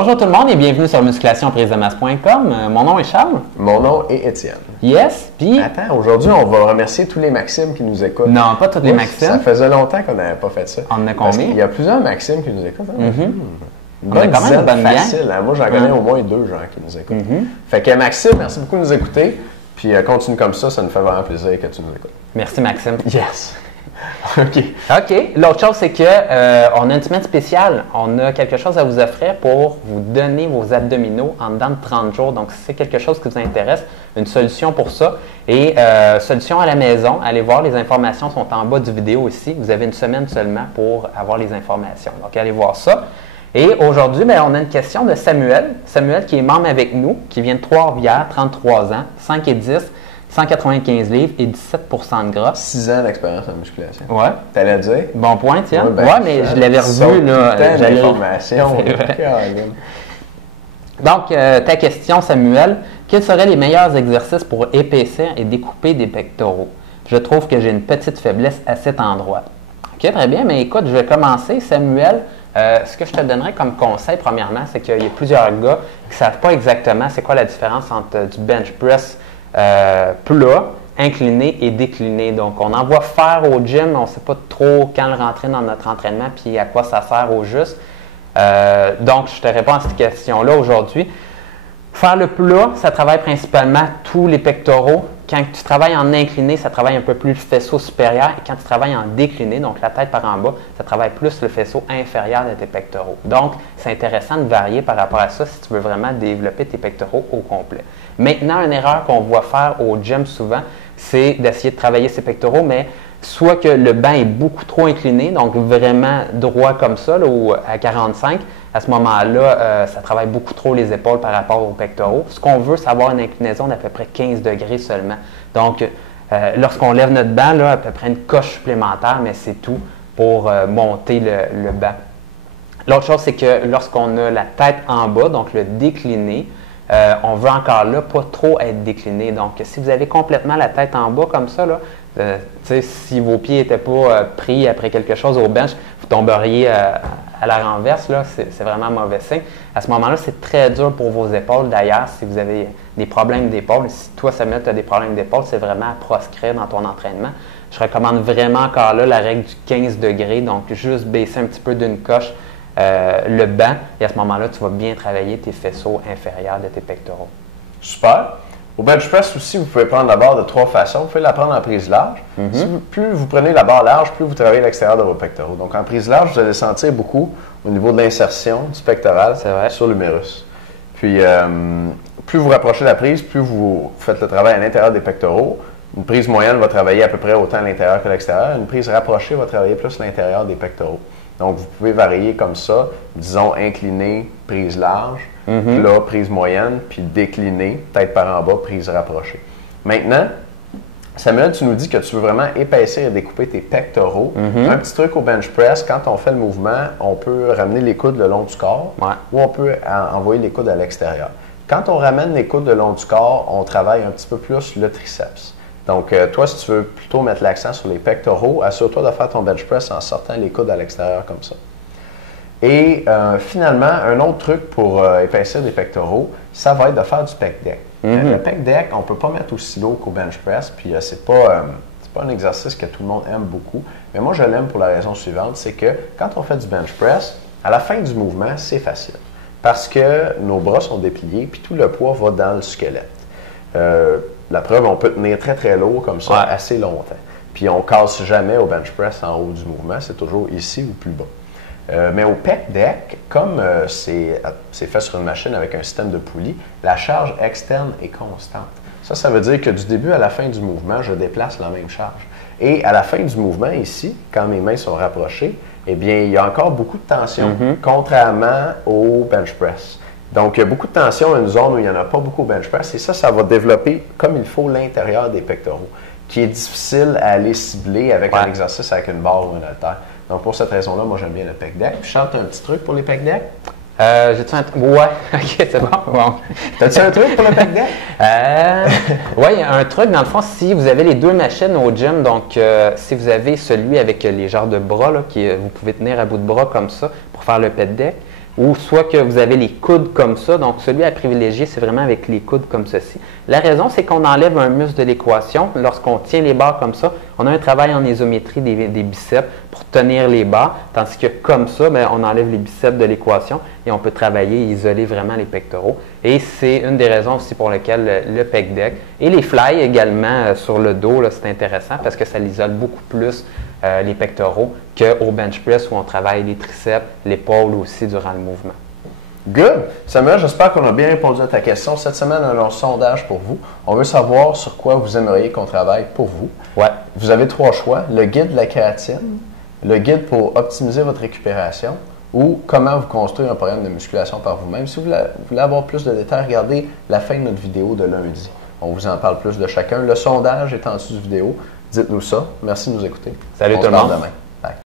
Bonjour tout le monde et bienvenue sur musculationprisemasse.com. Mon nom est Charles. Mon nom est Étienne. Yes, puis... Attends, aujourd'hui, on va remercier tous les Maximes qui nous écoutent. Non, pas toutes les Maximes. Ça faisait longtemps qu'on n'avait pas fait ça. On en a Parce combien? Il y a plusieurs Maximes qui nous écoutent. Hein? On a quand même une bonne facile. Hein? Moi, j'en connais au moins 2 gens qui nous écoutent. Fait que Maxime, merci beaucoup de nous écouter. Puis continue comme ça nous fait vraiment plaisir que tu nous écoutes. Merci Maxime. Yes! OK. OK. L'autre chose, c'est que on a une semaine spéciale. On a quelque chose à vous offrir pour vous donner vos abdominaux en dedans de 30 jours. Donc, si c'est quelque chose qui vous intéresse, une solution pour ça. Et solution à la maison, allez voir, les informations sont en bas du vidéo ici. Vous avez une semaine seulement pour avoir les informations. Donc, allez voir ça. Et aujourd'hui, on a une question de Samuel. Samuel qui est membre avec nous, qui vient de Trois-Rivières, 33 ans, 5 et 10, 195 livres et 17 de gras. 6 ans d'expérience en musculation. Ouais. T'allais dire? Bon point, tiens. Ouais, mais je l'avais revu. L'information. Donc, ta question, Samuel. Quels seraient les meilleurs exercices pour épaissir et découper des pectoraux? Je trouve que j'ai une petite faiblesse à cet endroit. OK, très bien. Mais écoute, je vais commencer, Samuel. Ce que je te donnerais comme conseil, premièrement, c'est qu'il y a plusieurs gars qui ne savent pas exactement c'est quoi la différence entre du bench press plat, incliné et décliné. Donc, on en voit faire au gym, on ne sait pas trop quand le rentrer dans notre entraînement puis à quoi ça sert au juste. Donc, je te réponds à cette question-là aujourd'hui. Faire le plat, ça travaille principalement tous les pectoraux. Quand tu travailles en incliné, ça travaille un peu plus le faisceau supérieur. Et quand tu travailles en décliné, donc la tête par en bas, ça travaille plus le faisceau inférieur de tes pectoraux. Donc, c'est intéressant de varier par rapport à ça si tu veux vraiment développer tes pectoraux au complet. Maintenant, une erreur qu'on voit faire au gym souvent, c'est d'essayer de travailler ses pectoraux, mais soit que le banc est beaucoup trop incliné, donc vraiment droit comme ça, là, ou à 45, à ce moment-là, ça travaille beaucoup trop les épaules par rapport aux pectoraux. Ce qu'on veut, c'est avoir une inclinaison d'à peu près 15 degrés seulement. Donc, lorsqu'on lève notre banc, là, à peu près une coche supplémentaire, mais c'est tout pour monter le banc. L'autre chose, c'est que lorsqu'on a la tête en bas, donc le décliné, on veut encore là pas trop être décliné. Donc, si vous avez complètement la tête en bas comme ça, là, si vos pieds n'étaient pas pris après quelque chose au bench, vous tomberiez à la renverse, là, c'est vraiment mauvais signe. À ce moment-là, c'est très dur pour vos épaules. D'ailleurs, si vous avez des problèmes d'épaule, si toi, Samuel, tu as des problèmes d'épaule, c'est vraiment à proscrire dans ton entraînement. Je recommande vraiment encore là la règle du 15 degrés, donc juste baisser un petit peu d'une coche le banc, et à ce moment-là, tu vas bien travailler tes faisceaux inférieurs de tes pectoraux. Super. Au bench press aussi, vous pouvez prendre la barre de 3 façons. Vous pouvez la prendre en prise large. Plus vous prenez la barre large, plus vous travaillez l'extérieur de vos pectoraux. Donc, en prise large, vous allez sentir beaucoup au niveau de l'insertion du pectoral sur l'humérus. Puis, plus vous rapprochez la prise, plus vous faites le travail à l'intérieur des pectoraux. Une prise moyenne va travailler à peu près autant à l'intérieur que à l'extérieur. Une prise rapprochée va travailler plus à l'intérieur des pectoraux. Donc, vous pouvez varier comme ça, disons incliné, prise large, plat, prise moyenne, puis décliné, tête par en bas, prise rapprochée. Maintenant, Samuel, tu nous dis que tu veux vraiment épaissir et découper tes pectoraux. Un petit truc au bench press, quand on fait le mouvement, on peut ramener les coudes le long du corps ou on peut envoyer les coudes à l'extérieur. Quand on ramène les coudes le long du corps, on travaille un petit peu plus le triceps. Donc, toi, si tu veux plutôt mettre l'accent sur les pectoraux, assure-toi de faire ton bench press en sortant les coudes à l'extérieur comme ça. Et finalement, un autre truc pour épaissir des pectoraux, ça va être de faire du pec deck. Le pec deck, on ne peut pas mettre aussi lourd qu'au bench press, puis c'est pas un exercice que tout le monde aime beaucoup. Mais moi, je l'aime pour la raison suivante, c'est que quand on fait du bench press, à la fin du mouvement, c'est facile. Parce que nos bras sont dépliés, puis tout le poids va dans le squelette. La preuve, on peut tenir très très lourd comme ça assez longtemps. Puis on ne casse jamais au bench press en haut du mouvement, c'est toujours ici ou plus bas. Mais au pec deck, comme c'est fait sur une machine avec un système de poulie, la charge externe est constante. Ça veut dire que du début à la fin du mouvement, je déplace la même charge. Et à la fin du mouvement ici, quand mes mains sont rapprochées, eh bien, il y a encore beaucoup de tension, contrairement au bench press. Donc, il y a beaucoup de tension à une zone où il n'y en a pas beaucoup au bench press et ça va développer comme il faut l'intérieur des pectoraux, qui est difficile à aller cibler avec un exercice avec une barre ou un haltère. Donc, pour cette raison-là, moi, j'aime bien le pec deck. Puis, chante un petit truc pour les pec deck? J'ai-tu un truc? Ouais, ok, c'est bon. T'as-tu un truc pour le pec deck? Oui, il y a un truc, dans le fond, si vous avez les deux machines au gym, donc si vous avez celui avec les genres de bras, là, vous pouvez tenir à bout de bras comme ça pour faire le pec deck, ou soit que vous avez les coudes comme ça. Donc, celui à privilégier, c'est vraiment avec les coudes comme ceci. La raison, c'est qu'on enlève un muscle de l'équation. Lorsqu'on tient les barres comme ça, on a un travail en isométrie des biceps pour tenir les barres, tandis que comme ça, bien, on enlève les biceps de l'équation et on peut travailler et isoler vraiment les pectoraux. Et c'est une des raisons aussi pour lesquelles le pec deck et les fly également sur le dos, c'est intéressant parce que ça l'isole beaucoup plus les pectoraux qu'au bench press où on travaille les triceps, l'épaule aussi durant le mouvement. Good. Samuel, j'espère qu'on a bien répondu à ta question. Cette semaine, on a un sondage pour vous. On veut savoir sur quoi vous aimeriez qu'on travaille pour vous. Ouais. Vous avez 3 choix. Le guide de la kératine, le guide pour optimiser votre récupération ou comment vous construire un programme de musculation par vous-même. Si vous voulez avoir plus de détails, regardez la fin de notre vidéo de lundi. On vous en parle plus de chacun. Le sondage est en dessous de la vidéo. Dites-nous ça. Merci de nous écouter. Salut tout le monde. Demain.